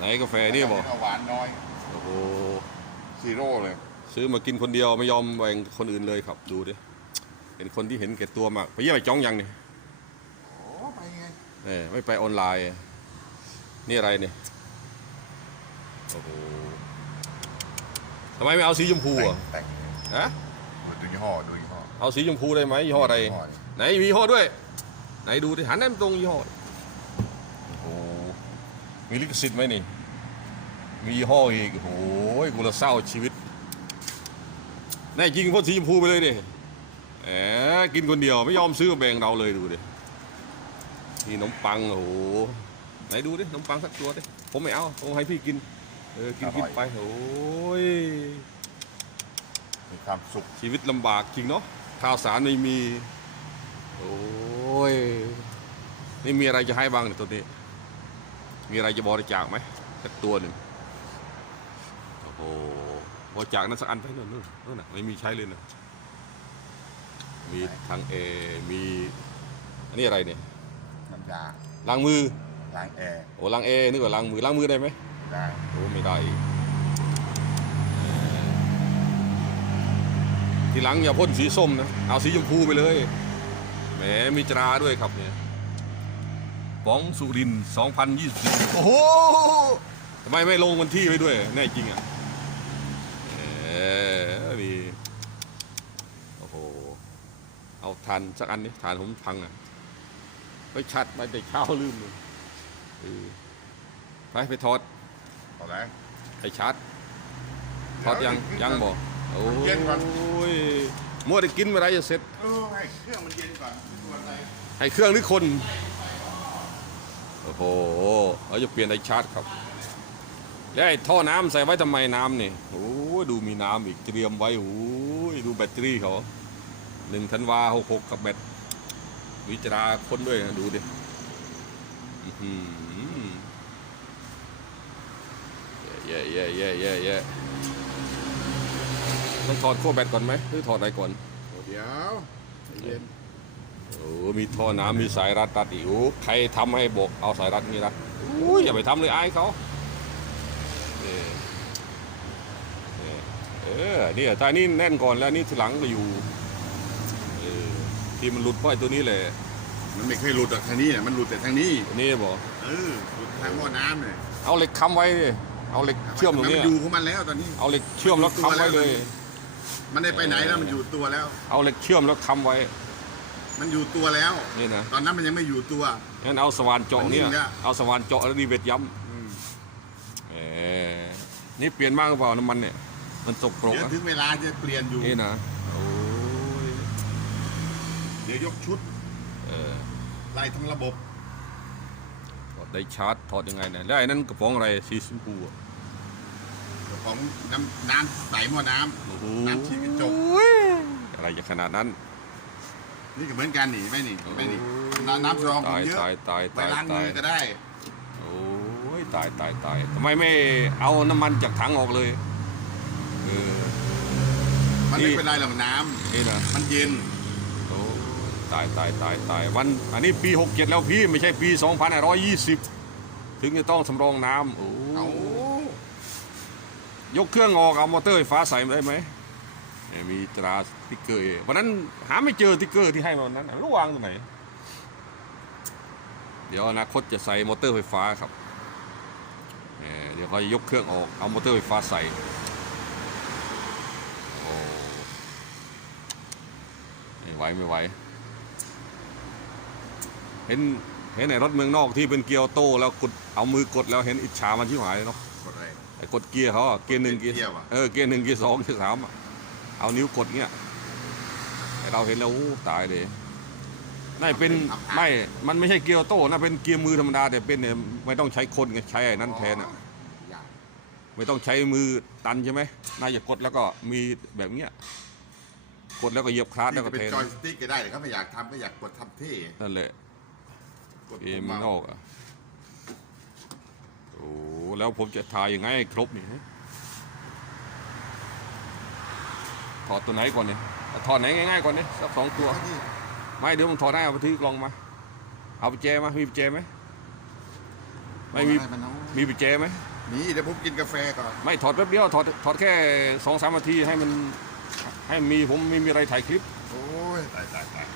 ไหนกาแฟนี่บอกเอาหวานน้อย โอ้โห ซีโร่เลย ซื้อมากินคนเดียวไม่ยอมแบ่งคนอื่นเลยครับ ดูดิ เป็นคนที่เห็นแก่ตัวมาก ไปเยี่ยมไอ้จ้องยังเนี่ยโอ้ไปไงเออไม่ไปออนไลน์ นี่อะไรเนี่ย โอ้โหทำไมไม่เอาสีชมพูอะแต่งฮะดูยี่ห้อดูยี่ห้อ เอาสีชมพูได้ไหมยี่ห้ออะไรยี่ห้อนี่ไหนมียี่ห้อด้วย ไหนดูดิหันให้มันตรงยี่ห้อโอ้โห มีลิขสิทธิ์ไหมนี่ มียี่ห้ออีกโอ้โหกูละเศร้าชีวิตแน่จริงพ่นสีชมพูไปเลยดิแหมกินคนเดียวไม่ยอมซื้อมาแบ่งเราเลยดูดินี่ขนมปังโอ้โหไหนดูดิขนมปังสักตัวดิผมไม่เอาผมให้พี่กินเออกินกินไปโอ้ยมีความสุขชีวิตลำบากจริงเนาะข้าวสารไม่มี โอ้ย นี่มีอะไรจะให้บ้างเนี่ยตัวนี้ มีอะไรจะบริจาคไหมสักตัวหนึ่งโอ้โหบริจาคนั้นสักอันไปนู่นนู่นนู่นน่ะไม่มีใช้เลยนะมีทางเอมีอันนี้อะไรเนี่ยน้ำยาล้างมือล้างแอร์โอ้ล้างเอนึกว่าล้างมือล้างมือได้ไหมได้โอ้ไม่ได้อีกเออทีหลังอย่าพ่นสีส้มนะเอาสีชมพูไปเลยแหมมีตราด้วยครับเนี่ย ป๋องสุรินทร์2024 โอ้โหทำไมไม่ลงวันที่ไว้ด้วย แน่จริงอะเออมีโอ้โห เอาทานสักอันนี้ทานผมพังอะไปชัดไปแต่เช้าลืมเลยเออไปไปทอดเอาแล้วไอชาร์จทอดยังยังบอกโอ้เย็นก่อนยมัวได้กินเมื่อไรจะเสร็จเออให้เครื่องมันเย็นก่อนส่วนอะไรให้เครื่องหรือคน โอ้โหเราจะเปลี่ยนไอชาร์จครับ แล้วไอ้ท่อน้ำใส่ไว้ทำไมน้ำนี่โอ้ยดูมีน้ำอีกเตรียมไว้โอ้ยดูแบตเตอรี่เขาหนึ่งธันวาหกหกกับแบตวิจาราคนด้วยนะดูดิเย่เย่เย่เย่เย่ต้องถอดขั้วแบตก่อนไหมหรือถอดอะไรก่อนเดี๋ยวเย็น โอ้มีท่อน้ำมีสายรัดตัดอีกโอ้ใครทำให้บอกเอาสายรัดนี่รัดอุ้ยอย่าไปทำเลยอายเขาเออเออเออเนี่ยถ้านี่แน่นก่อนแล้วนี่ทีหลังก็อยู่เออที่มันหลุดเพราะไอ้ตัวนี้แหละ มันไม่เคยหลุดจากทางนี้เนี่ยมันหลุดแต่ทางนี้ตัวนี้บอกเออหลุดทางหม้อน้ำเนี่ยเอาเหล็กค้ำไว้ดิเอาเหล็กเชื่อมตรงนี้มันอยู่ของมันแล้วตอนนี้ เอาเหล็กเชื่อมแล้วค้ำไว้เลย มันได้ไปไหนแล้วมันอยู่ตัวแล้ว เอาเหล็กเชื่อมแล้วค้ำไว้ มันอยู่ตัวแล้ว นี่นะตอนนั้นมันยังไม่อยู่ตัว งั้นเอาสว่านเจาะเนี่ย มันนิ่งแล้ว เอาสว่านเจาะแล้วดีเวทย้อืมำเออนี่เปลี่ยนมากหรือเปล่าน้ำมันเนี่ย มันสกปรกเดี๋ยวอะถึงเวลาจะเปลี่ยนอยู่นี่นะโอ้ยเดี๋ยวยกชุดเออไล่ทั้งระบบถอดได้ชาร์จถอดยังไงเนี่ยแล้วไอ้นั่นกระป๋องอะไรสีชมพูอะของน้ำน้ำใสหม้อน้โอ้โหน้ำฉีดกระจก อะไรจะขนาดนั้นำ นี่ก็เหมือนกันนี่ไม่นี่ไม่นี่โอ้น้ำน้ำซองผตามยเยอะตายตายไปตายล้างตามืยอก็ได้ โอ้ยตายตายตายทำไมไม่เอาน้ำมันจากถังออกเลยเออ มันนี่ ไม่เป็นไรหรอกน้นี่นะำมันเย็นโอ้ตายตายตายตายวันอันนี้ปี 67 แล้วพี่ไม่ใช่ปี 2520 ถึงจะต้องสำรองน้ำโอ้เอายกเครื่องออกเอามอเตอร์ไฟฟ้าใส่ได้ไหมเนี่ย มีตราสติ๊กเกอร์วันนั้นหาไม่เจอสติ๊กเกอร์ที่ให้มาวันนั้นไม่รู้วางตรงไหน เดี๋ยวอนาคตจะใส่มอเตอร์ไฟฟ้าครับเอ่อเดี๋ยวเขาจะยกเครื่องออกเอามอเตอร์ไฟฟ้าใส่โอ้ไม่ไหวไม่ไหวเห็นเห็นในรถเมืองนอกที่เป็นเกียร์ออโต้แล้วกดเอามือกดแล้วเห็นอิจฉามันชิบหายเลยเนาะกดอะไรไอ้กดเกียร์เขาอะเกียร์หนึ่งเกียร์เกียร์วะเออเกียร์หนึ่งเกียร์สองเกียร์สามอะ เอานิ้วกดเงี้ยไอ้เราเห็นแล้วอู้ตายเลยน่าจะเป็นไม่ มันไม่ใช่เกียร์ออโต้น่าเป็นเกียร์มือธรรมดาแต่เป็นเนี่ยไม่ต้องใช้คนไงใช้ไอ้นั่นแทนอะอยากไม่ต้องใช้มือตันใช่ไหมน่าจะกดแล้วก็มีแบบเนี้ยกดแล้วก็เหยียบคลาสนี่แล้วก็จะเป็นแทนจอยสติ๊กก็ได้แต่เขาไม่อยากทำก็อยากกดทำเท่นั่นแหละกดเกมปุ่มันมอเมาอกอะโอ้แล้วผมจะทายยังไงให้ครบนี่ฮะ ถอดตัวไหนก่อนเนี่ยเอาถอดไหนง่ายๆก่อนเนี่ยสักสองตัวที่ไม่เดี๋ยวผมถอดได้เอาไปที่กล่องมา เอาไปแจมามีไปแจไหมไม่มีอะไรมันเอามีปิดแจไหมนี่เดี๋ยวผมกินกาแฟก่อนไม่ถอดแป๊บเดียวถอดถอดแค่สองสามนาทีให้มันให้มีผมไม่มีอะไรถ่ายคลิป โอ้ยตายตายตาย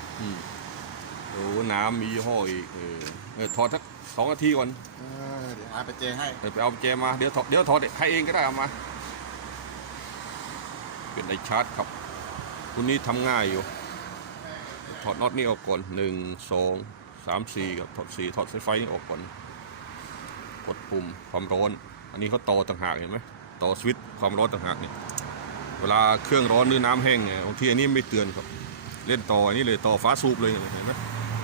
โอ้น้ำมียี่ห้ออีกเออเออถอดสักสองนาทีก่อนเออเดี๋ยวหาไปเจให้เออไปเอากุญแจมาเดี๋ยวถอดเดี๋ยวถอดให้เองก็ได้เอามา เป็นไอชาร์จครับคุณนี้ทำง่ายอยู่ ถอดน็อตนี่ออกก่อนหนึ่งสองสามสี่ครับถอดสี่ถอดสายไฟนี่ออกก่อน กดปุ่มความร้อน อันนี้เขาต่อต่างหากเห็นไหมต่อสวิตช์ความร้อนต่างหากนี่เวลาเครื่องร้อนหรือน้ำแห้งเนี่ยบางทีอันนี้ไม่เตือนครับ เล่นต่ออันนี้เลยต่อฟ้าสูบเลยเนี่ยเห็นไหม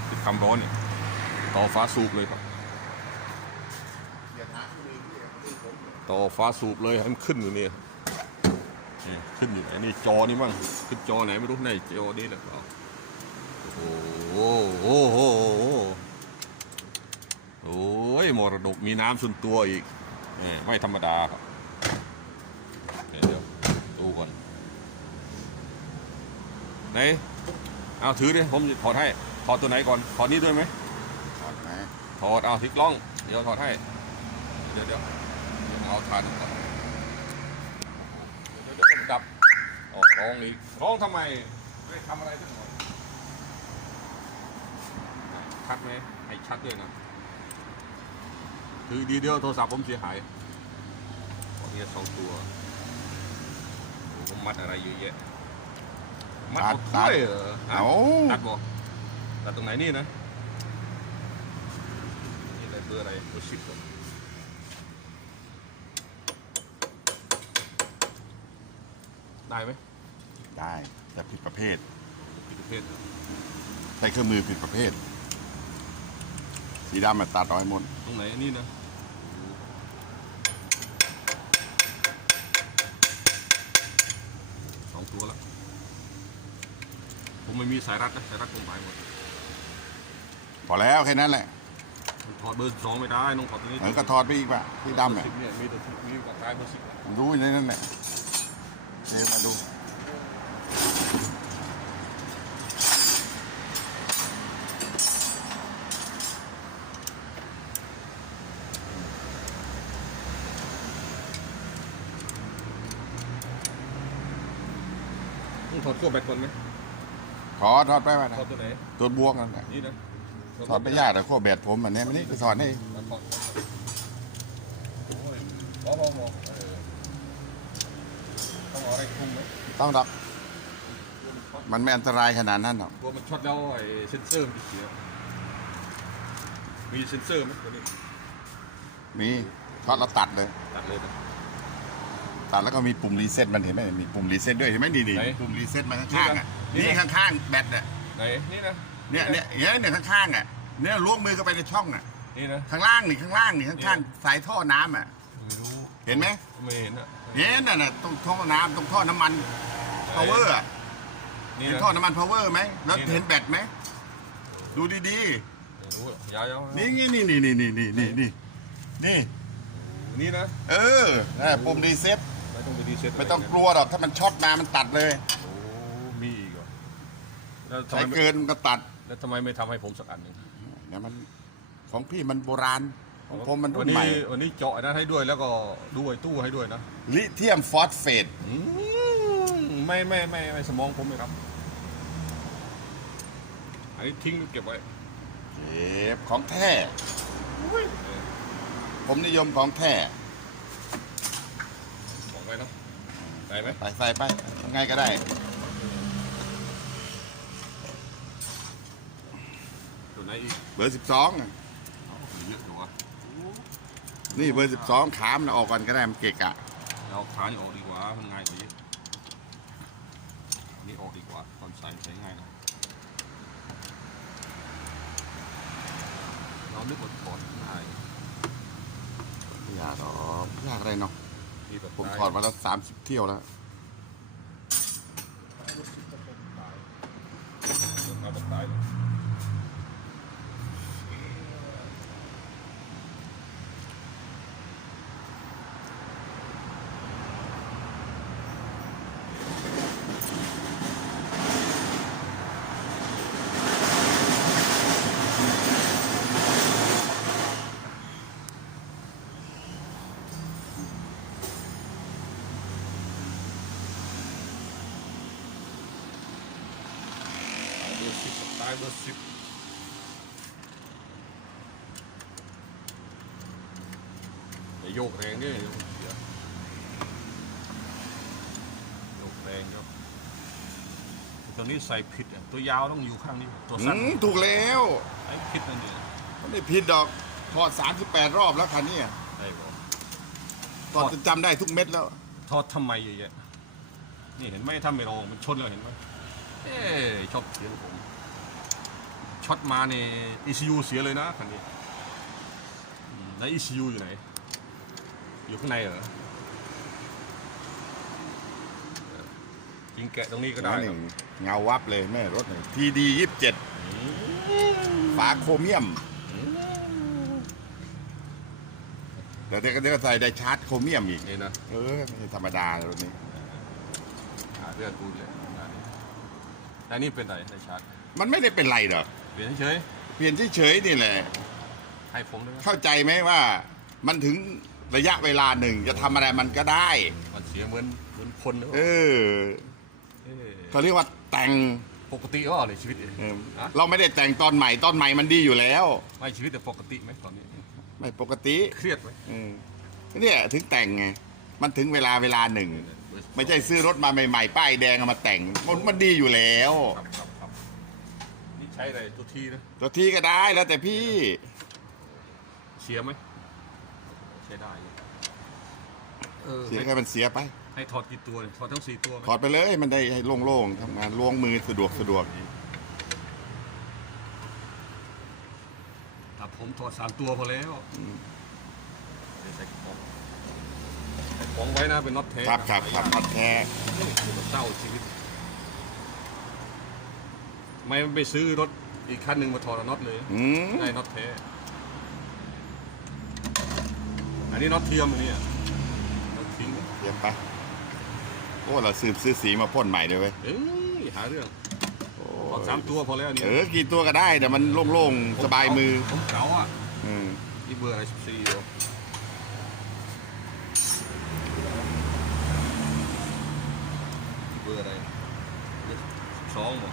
ติดความร้อนเนี่ยต่อฟ้าสูบเลยครับเดี๋ยวหาคนอื่นที่เอาคนอื่นผมต่อฟ้าสูบเลยให้มันขึ้นอยู่เนี่ยนี่ ขึ้นอยู่ไหนนี่จอนี่มั่งขึ้นจอไหนไม่รู้ในจอนี่แหละครับโอ้โหโอ้โหโอ้โหโอ้ยมรดกมีน้ำส่วนตัวอีกไม่ธรรมดาครับเดี๋ยวดูก่อนไหนเอาถือดิผมถอดให้ถอดตัวไหนก่อนถอดนี้ด้วยไหมถอดไหมถอดเอาทิกล้อง เดี๋ยวถอดให้ เดี๋ยวเดี๋ยวเดี๋ยวเอาทานก่อนเดี๋ยวเดี๋ยวเดี๋ยวผมดับออก ร้องอีกร้องทำไมไม่ได้ทำอะไรทั้งหมดชัดไหมให้ชัดด้วยนะถือดีเดียวโทรศัพท์ผมเสียหายตอนนี้สองตัวโอ้ผมมัดอะไรเยอะแยะมัดหมดด้วยเหรอฮะเอาตัดบ่ตัดตรงไหนนี่นะนี่อะไรเบอร์อะไรเบอร์สิบก่อนได้ไหม ได้ แต่ผิดประเภท ผิดประเภทเหรอใช้เครื่องมือผิดประเภท สีดำมาตัดเอาไว้หมดตรงไหนอันนี้นะสองตัวละผมไม่มีสายรัดนะสายรัดผมไปหมดพอแล้วแค่นั้นแหละมันถอดเบอร์สองไม่ได้ต้องถอดตัวนี้เหมือนก็ถอดไปอีกป่ะที่ดำเบออะร์สิบเนี่ยมีแต่มีกับกายเบอร์สิบอะผมรู้อยู่ในนั้นแหละเดี๋ยวมาดู ต้องถอ ดขั้วแบตก่อนไหมถอดถอดไปป่ะถอดตัวไหนตัวบวกนั่นแหละนี่นะถอดไปยากแต่ขั้วแบตผมอันนี้มันนี่ไปถอดให้แล้วถอดโอ้ยพอพอพอเออต้องเอาอะไรคลุมไหมต้องดับกลัวมันช็อตมันไม่อันตรายขนาดนั้นหรอกกลัวมันช็อตแล้วไอ้เซนเซอร์มันจะเสียมีเซนเซอร์ไหมตัวนี้มีช็อตแล้วตัดเลย ตัดเลยนะ ตัดแล้วก็มีปุ่มรีเซ็ตมันเห็นไหมมีปุ่มรีเซ็ตด้วยเห็นไหมนี่นี่ไหนปุ่มรีเซ็ตมาข้างๆอะนี่นี่นะ ข้างๆแบตอะไหนนี่นะเนี่ยเนี่ยเนี่ยเนี่ยข้างๆอะเนี่ยล้วงมือเข้าไปในช่องอะนี่นะ ข้างล่างนี่ข้างล่างนี่เนี่ข้างยๆสายท่อน้ำอะ ไม่รู้เห็นไหมไม่เห็นอะเห็นน่ะน่ะตรงท่อน้ำตรงท่อน้ำมัน power อะนี่เห็นนะ ท่อน้ำมัน power ไหมแล้วนี่นะ เห็นแบตไหมดูดีไม่รู้อะยาวๆๆนี่นี่นี่นี่นี่นี่นี่นี่นี่นี่นะเออน่ะปุ่มรีเซ็ต ไม่ต้องไปดีเซ็ตไม่ต้องกลัวหรอกถ้ามันช็อตมามันตัดเลยโอ้มีอีกเหรอแล้วทำใช้ไมไม่เกินมันก็ตัดแล้วทำไมไม่ทำให้ผมสักอันหนึ่งเนี่ยมันของพี่มันโบราณของผมมันรุ่วันนใหนี้ม่วันนี้เจาะอันนั้นให้ด้วยแล้วก็ด้วยตู้ให้ด้วยนะลิเธียมฟอสเฟตอืมไม่ไม่ไม่ไม่สมองผมไม่รับ อันนี้ทิ้งเก็บไว้เก็บของแท้ ผมนิยมของแท้ บอกไว้เนาะ ได้ไหมไปใส่ไปยังไงก็ได้ ตัวไหนอีกเบอร์สิบสองเอ้ามีเยอะอยู่วะนี่เบอร์สิบสองขามนออกก่อนก็ได้มันเกะกะเอาขานี่ออกดีกว่ามันง่ายกว่านี้อันนี่ออกดีกว่าตอนใส่ใส่ง่ายนะเรานึกว่าถอดง่ายไม่ยากหรอกไม่ยากอะไรเนาะนี่แบบ ผมถอดมาแล้วสามสิบเที่ยวแล้ว เอาแบบตายเลยายเบอร์สิบอย่าโยกแรงเนี่ยโยกเสียโยกแรงครับตัวนี้ใส่ผิดอะตัวยาวต้องอยู่ข้างนี้ตัวอืสั้นมถูกแล้วไอ้ผิดนั่นเนี่ยมันไม่ผิดดอกถอด38 รอบแล้วคันนี้ไอ้บอกถอดจนจำได้ทุกเม็ดแล้ว ทอดทำไมเยอะแยะนี่เห็นไหมถ้าไม่ลองมันชนแล้วเห็นไหมเอ๊ะชอบเสียงผม ช็อตมาเนี่ย ECU เสียเลยนะคันนี้อืมแล้ว ECU อยู่ไหน อยู่ข้างในเหรอเออจริงแกะตรงนี้ก็ได้หคนึ่รับงเงาวับเลยแม่รถหนึ่งทีดียี่สิบเจ็ดฝาโครเมียมเดี๋ยวเดี๋ยวก็ใส่ได้ชาร์จโครเมียมอีกนี่นะเออไม่ใช่ธรรมดารถนี้หาเรื่องกูเลยอันนี้เป็นไรในชาร์จมันไม่ได้เป็นไรหรอกเป ลี่ยนเฉยเปลี่ยนเฉยๆนี่แหละ ๆให้ผมด้วยนะเข้าใจไหมว่า มันถึงระยะเวลาหนึ่งจะทำอะไรมันก็ได้ มันเสียเหมือนเหมือนคนหรือเปเอล่าอเอ๊ะเขาเรียกว่าแต่งปกติก็ในชีวิตเองเออฮะเราไม่ได้แต่งตอนใหม่ตอนใหม่มันดีอยู่แล้ว ไม่ชีวิตแต่ปกติไหมตอนนี้ ไม่ปกติเครียดไหมเออเนี่ยถึงแต่งไงมันถึงเวลาเวลาหนึ่ง ไม่ใช่ซื้อรถมาใหม่ๆป้ายแดงเอามาแต่งมันมันดีอยู่แล้ว ครับครับครับนี่ใช้อะไรตัวทีนะตัวที่ก็ได้แล้วแต่พี่เสียไหมใช้ได้อยู่เออเสียให้แค่มันเสียไป ให้ถอดกี่ตัวเนี่ยถอดทั้งสี่ตัวไหมถอดไปเลยมันได้ให้โล่งๆทำงานล้วงมือสะดวกสะดวกถ้าผมถอดสามตัวพอแล้วเดี๋ยวใส่กระป๋องใส่กระป๋องไว้นะเป็นน็อตแท้ครับครับครับพัดแท้เศร้าชีวิต ไม่ไปซื้อรถอีกคันหนึ่งมาถอดเอาน็อตเลยอืมได้น็อตแท้อันนี้น็อตเทียมอันนี้อะน็อตทิ้งเดี๋ยวไปโอ้เราสืบซื้อสีมาพ่นใหม่เลยเว้ยเอ้ยหาเรื่องโอ้ถอดสามตัวพอแล้วอันนี้เออกี่ตัวก็ได้แต่มันโล่งๆสบายมือผมเก๋าอะอืมนี่เบอร์อะไรสิบสี่เหรอเบอร์อะไรสิบสองเหรอ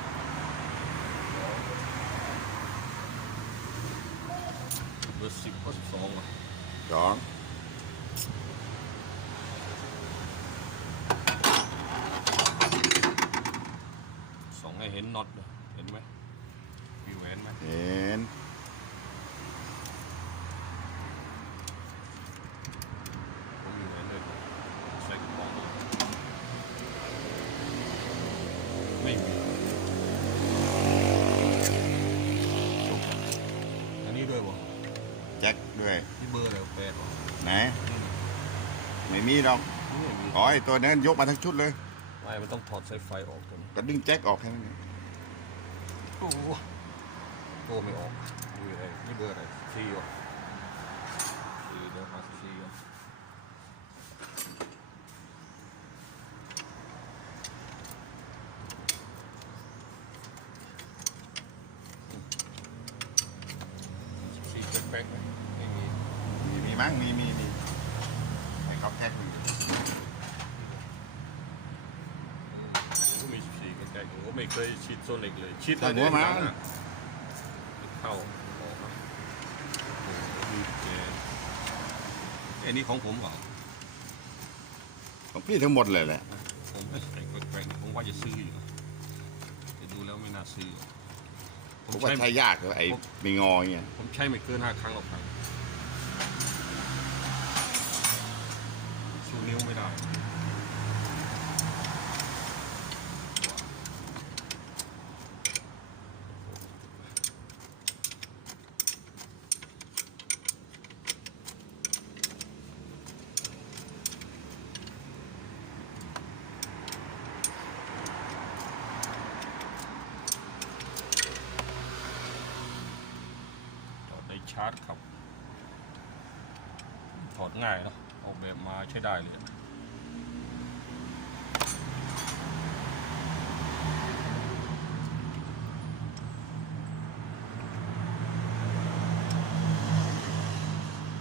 เบอร์สิบก็สิบสองเหรอ สอง สองให้เห็นน็อตเลยเห็นไหมมีแหวนไหม เห็น ผมมีแหวนเลยใส่กระป๋องเลยไม่มีจบอันนี้ด้วยบ่ แจ็คด้วยนี่เบอร์อะไรแปดบ่ไหน ไม่มีหรอกนี่ไม่มีอ๋อไอตัวนั้นยกมาทั้งชุดเลย ไม่มันต้องถอดสายไฟออกก่อนก็ดึงแจ็คออกแค่นั้นเองโอ้โหโอ้ไม่ออกนี่อะไรนี่เบอร์อะไรสี่บ่สี่เดี๋ยวหาสี่ก่อนสี่แป๊กๆไหมไม่มี มีมีมั้งมีมีมีให้เขาแท็กหนึ่ง ก็มีสิบสี่ใกล้ๆผมก็ไม่เคยฉีด โซนิกเลยฉีดแต่หัวมันเข้าออกครับโอ้โหมีแกอันนี้ของผมเหรอของพี่ทั้งหมดเลยแหละ ผมไม่ใส่แปลกๆผมว่าจะซื้ออยู่นะแต่ดูแล้วไม่น่าซื้อผผมมว่าใช้ใช้ยากเลยไอ้มีงอเงี้ยผมใช้ไม่เกินห้าครั้งหรอกครับชูนิ้วไม่ได้ ชาร์จครับ ถอดง่ายเนาะออกแบบมาใช้ได้เลย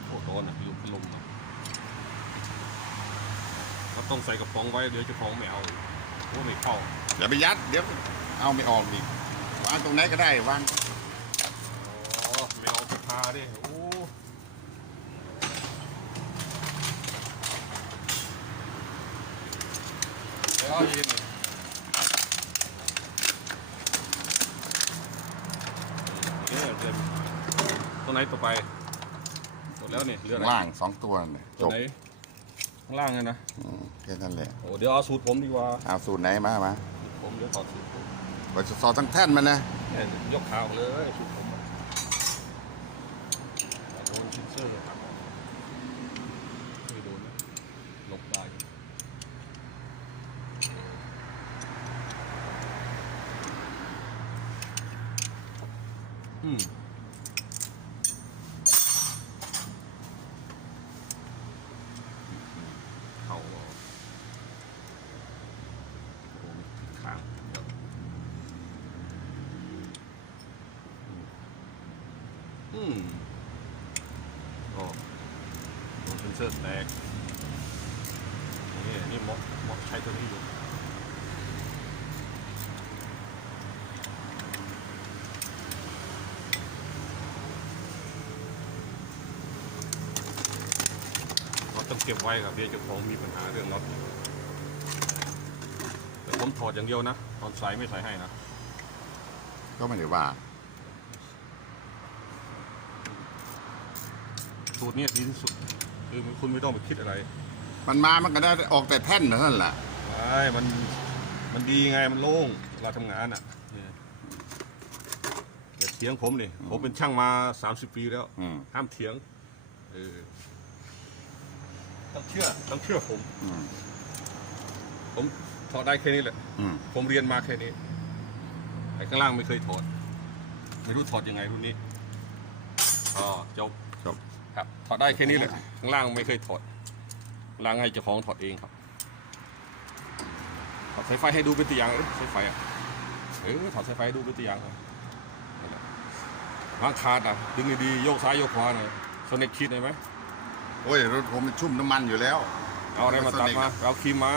โอ้โหนะอยู่พัดลมนะก็ต้องใส่กระป๋องไว้ เดี๋ยวจะของไม่เอาว่าไม่เข้าอย่าไปยัด เดี๋ยวเอาไม่ออกอีกวางตรงไหนก็ได้วาง อ๋อไม่เอาสภา ดิโอ้แล้วยินเนี่ยเต็มตัวไหนต่อไปหมดแล้วนี่เหลืออะไรล่างสองตัวเนี่ยจตัวบไหนข้างล่างเลยนะอืมแค่นั้นแหละโอ้เดี๋ยวเอาสูตรผมดีกว่าเอาสูตรไหนมามาสูตรผมเดี๋ยวถอดสูตรผมไปสอดตั้งแท่นมันนะเนี่ยยกขาวเลยสูตรผมอะโดนชิ้นเซอร์เลยครับไม่โดนนะหลบได้อืมเขาเหรอโอ้โหข้างเดี๋ยว อืมก็โดน เซนเซอร์แตกนี่นี่มอมอใช้ตัวนี้อยู่เราต้องเก็บไว้ครับเดี๋ยวเจ้าของมีปัญหาเรื่องน็อตแต่ผมถอดอย่างเดียวนะ ตอนใส่ไม่ใส่ให้นะ ก็ไม่ได้ว่าสูตรเนี้ยดีที่สุด คือคุณไม่ต้องไปคิดอะไรมันมามันก็ได้ออกแต่แท่นเท่านั้นแหละใช่มันมันดีไงมันโล่งเวลาทำงานอะเนี่ยอย่าเถียงผมนี่ผมเป็นช่างมา 30 ปีแล้ว อืมห้ามเถียงเออต้องเชื่อต้องเชื่อผม อืมผมถอดได้แค่นี้แหละ อืมผมเรียนมาแค่นี้ไอ้ข้างล่างไม่เคยถอด ไม่รู้ถอดยังไงรุ่นนี้อ๋อจบ จบ ครับถอดได้แค่นี้แหละข้างล่างไม่เคยถอดข้างล่างให้เจ้าของถอดเองครับถอดสายไฟให้ดูเป็นตัวอย่างเออสายไฟอะเออถอดสายไฟให้ดูเป็นตัวอย่างครับนั่นแหละวางขาดอะดึงให้ดีโยกซ้ายโยกขวาหน่อยโซเน็กคิดได้ไหมโอ้ยรถผมมันชุ่มน้ำมันอยู่แล้ว เอาอะไรมาตัดมาเอาครีมมา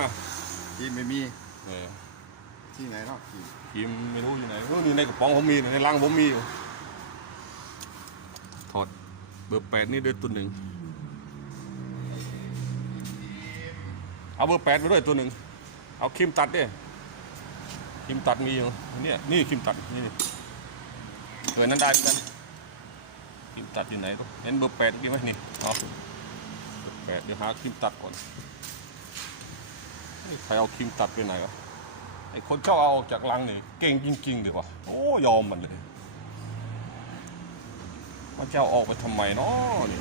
ที่ไม่มีเออที่ไหนเนาะที่ครีมไม่รู้อยู่ไหนรู้อยู่ในกระป๋องผมมีในรังผมมีอยู่ถอด เบอร์แปดนี่ด้วยตัวหนึ่งเอาเบอร์แปดมาด้วยตัวหนึ่งเอาครีมตัดดิครีมตัดมีอยู่เนี่ยนี่ครีมตัดนี่เกิดนั้นได้กันครีมตัดอยู่ไหนต้องเห็นเบอร์แปดกี่ไหมนี่เอาเบอร์แปดเดี๋ยวหาครีมตัดก่อนใครเอาครีมตัดไปไหนวะไอ้คนเจ้าเอาออกจากรังนี่เก่งจริงๆเดี๋ยววะโอ้ยอมมันเลย มันจะเอาออกไปทำไมเนาะนี่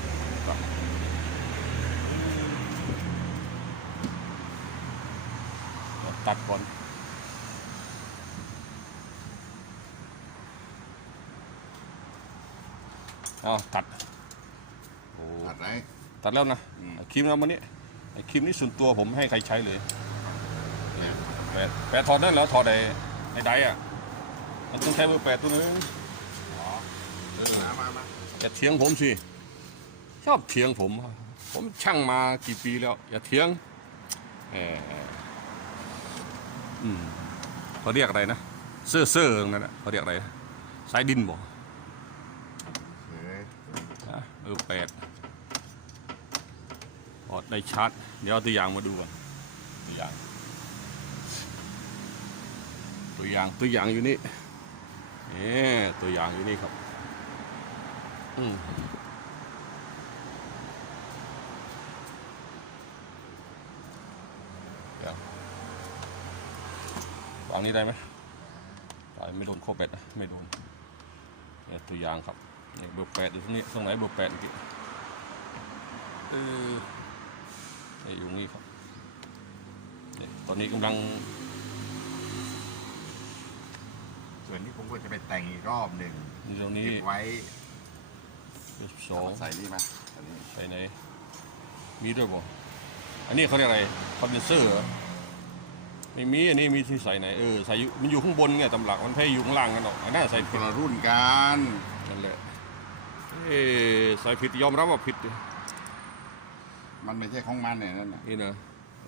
เดี๋ยวตัดก่อนเอาตัดโอ้ตัดไรตัดแล้วนะอืมครีมแล้วมันนี่ไอ้ครีมนี่ส่วนตัวผมให้ใครใช้เลยเนี่ยแปดแปดถอดนั่นแล้วถอดไอ้ไอ้ไดอะมันต้องใช้เบอร์แปดตัวนึงเออมามามา อย่าเถียงผมสิชอบเถียงผม ผมช่างมากี่ปีแล้ว อย่าเถียงเอออืมเขาเรียกอะไรนะเสื้อเสื้อตรงนั้นนะเขาเรียกอะไรสายดินบอกเฮ้ยอะเออแปดพอได้ชัด เดี๋ยวเอาตัวอย่างมาดูกันตัวอย่าง ตัวอย่างตัวอย่างอยู่นี่นี่ตัวอย่างอยู่นี่ครับ เดี๋ยววางนี้ได้ไหมได้ไม่โดนโคเป็ดนะ ไม่โดนเนี่ยตัวอย่างครับนี่เบอร์แปดอยู่ตรงนี้ตรงไหนเบอร์แปดเมื่อกี้เออนี่อยู่นี่ครับนี่ตอนนี้กำลังส่วนนี้ผมก็จะไปแต่งอีกรอบหนึ่งนี่ตรงนี้เก็บไว้ สองใส่นี่มาอันนี้ใส่ไหน มีด้วยบ่อันนี้เขาเรียกอะไรคอนเดนเซอร์เหรอไม่มีอันนี้มีที่ใส่ไหนเออใส่อยู่มันอยู่ข้างบนไงตำหลักมันไม่ให้อยู่ข้างล่างกันหรอกอันนั้นใส่คผิดนละรุ่นกันนั่นแหละเอ้ใส่ผิดยอมรับว่าผิดดิมันไม่ใช่ของมันเนี่ยนั่นน่ะ นี่นะ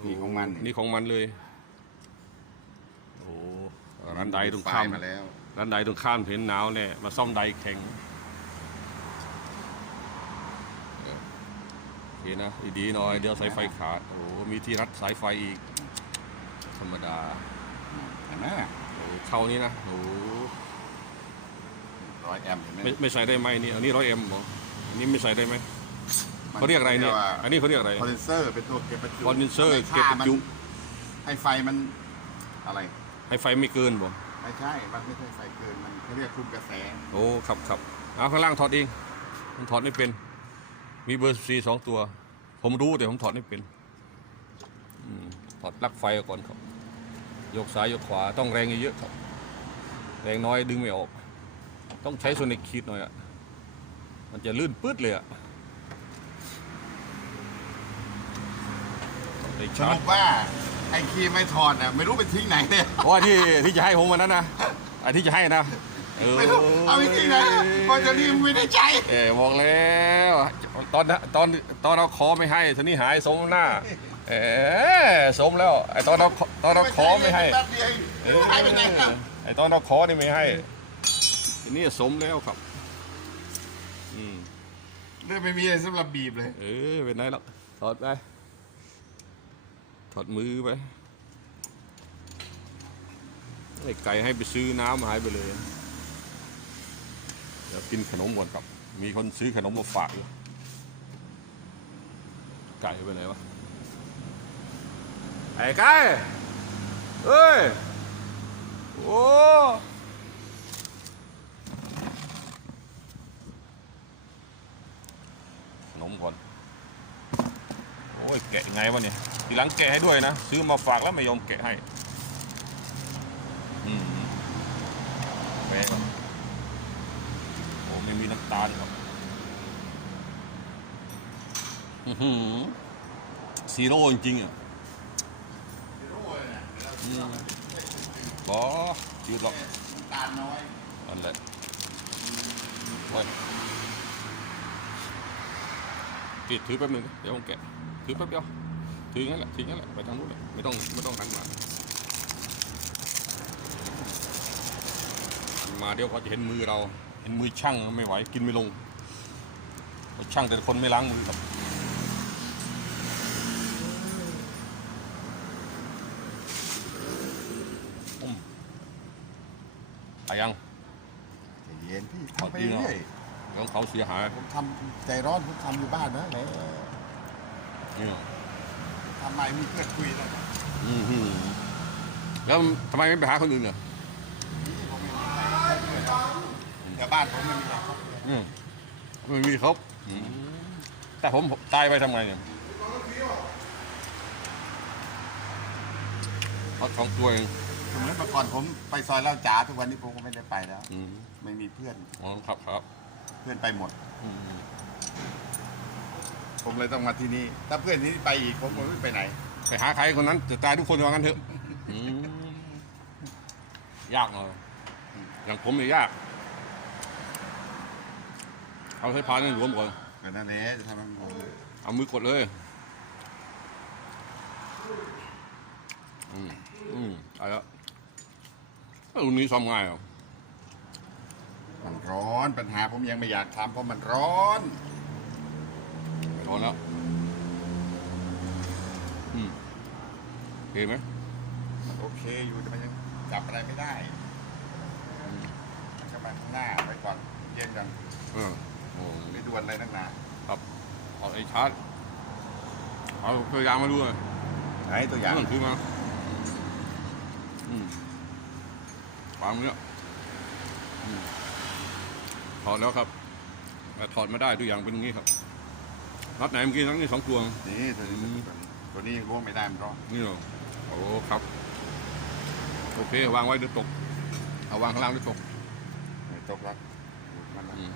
นี่ของมันนี่ นี่ของมันเลยโอ้ร้านใดตรงไฟข้ามมาแล้วรร้านใดตรงข้ามเห็นหนาวเนี่ยมาซ่อมใดแข็งเออโอ เคนะดีๆหน่อยเดี๋ยวสายไฟขาดโอ้โหมีที่รัดสายไฟอีก ธรรมดาเห็นไหมโอ้โหเข้านี้นะโอ้โหร้อยแอมป์เห็นไหมไม่ไม่ใส่ได้ไหมนี่อันนี้ร้อยเอ็มหรออันนี้ไม่ใส่ได้ไหมมันเขาเรียกอะไรเนี่ยว่าอันนี้เขาเรียกอะไรคอนเดนเซอร์เป็นตัวเก็บประจุคอนเดนเซอร์ให้เก็บค่าประมันจุให้ไฟมันอะไร ให้ไฟไม่เกินบ่ไม่ใช่ มันไม่ใช่ไฟเกิน มันเขาเรียกคุมกระแส โอ้ครับครับเอาข้างล่างถอดเองผมถอดไม่เป็น มีเบอร์ซีสองตัว ผมรู้แต่ผมถอดไม่เป็นอืมถอดปลั๊กไฟออกก่อนครับ ยกซ้ายยกขวาต้องแรงเยอะๆครับ แรงน้อยดึงไม่ออก ต้องใช้โซนิกคีดหน่อยอะ มันจะลื่นปื๊ดเลยอะได้สชาร์รุจปว่าไอ้คีย์ไม่ถอดอะไม่รู้ไปทิ้งไหนเนี่ยเพราะว่าที่ที่จะให้ผมวันนั้นนะอันที่จะให้นะ เออไม่รู้เอาไปทิ้งไหนเพราะจะนี่ไม่ได้ใช้เออบอกแล้วตอนตอนตอนเราขอไม่ให้ทีนี้หายสมหน้า เออสมแล้วไอตอนเราตอนเราขอไม่ให้แป๊บเดียวเองหายไปไหนครับไอตอนเราขอนี่ไม่ให้ทีนี้สมแล้วครับอืมเรื่องไม่มีอะไรสำหรับบีบเลย เออเป็นไรหรอกถอดไปถอดมือไปไอ้ไก่ให้ไปซื้อน้ำหายไปเลย เดี๋ยวกินขนมก่อนครับ มีคนซื้อขนมมาฝากอยู่ไก่ไปไหนวะ ไอ้ไก่เอ้ย โอ้ขนมก่อนโอ้ยแกะยังไงวะเนี่ย ทีหลังแกะให้ด้วยนะ ซื้อมาฝากแล้วไม่ยอมแกะให้ อืมแปลก่อนโอ้ไม่มีน้ำ ตาลครับอื้อหือซีโร่จริงๆอะอืมบอจืดหรอกตาลน้อยนั่นแหละโอ้ยติดถือแป๊บนึงเดี๋ยวผมแกะถือแป๊บเดียวถืออย่างนั้นแหละถืออย่างนั้นแหละไปทางนู้นเลยไม่ต้องไม่ต้องหันมามาเดี๋ยวเขาจะเห็นมือเรา เห็นมือช่างไม่ไหวกินไม่ลงเพราะช่างแต่ละคนไม่ล้างมือครับอืมไปยังใจเย็นพี่ถอดทำไปดีเนาะเรื่อยเดี๋ยวเขาเสียหายผมทำใจร้อนผมทำอยู่บ้านนะแหมนี่ทำไมมีเพื่อนคุยแล้วอือหือแล้วทำไมไม่ไปหาคนอื่นอะแต่บ้านผมไม่มีอะไรครับอืมไม่มีเขาอืมแต่ผมตายไปทำไงเนี่ยพักสองตัวเองสมัยเมื่อก่อนผมไปซอยเล่าจ๋าทุกวันนี้ผมก็ไม่ได้ไปแล้ว อืมไม่มีเพื่อนอ๋อครับครับเพื่อนไปหมด อืมผมเลยต้องมาที่นี่ ถ้าเพื่อนที่นี่ไปอีกผมก็ไม่ไปไหน ไปหาใครคนนั้นจะตายทุกคนว่างั้นเถอะอืมยากหน่อยอย่างผมเนี่ยยาก เอาใช้พานให้หลวมก่อนก็นั่นแหละจะทำให้มันงงเอามือกดเลยอืมอืมเอาแล้วเอ้ารุ่นนี้ซ่อมง่ายเหรอมันร้อนปัญหาผมยังไม่อยากทำเพราะมันร้อนถอนแล้วอืมโอเคไหมมันโอเคอยู่แต่มันยังจับอะไรไม่ได้มันก็มาข้างหน้าไปก่อนเย็นกันเออ โอ้ไม่ด่วนอะไรนักหนาเอาไอ้ชาร์จเอาพยายามมาดูเลยไหนตัวอย่างนั่นคือมาอืมวางเนี้ยอืมถอดแล้วครับแต่ถอดมาได้ทุกอย่างเป็นอย่างนี้ครับน็อตไหนเมื่อกี้น็อตนี่สองตัวนี่ตัวนี้อืมตัวนี้ยังร่วงไม่ได้มันร้อนนี่เหรอโอ้ครับโอเควางไว้เดี๋ยวตกเอาวางข้างล่างเดี๋ยวตกไม่ตกแล้วมันนะอืม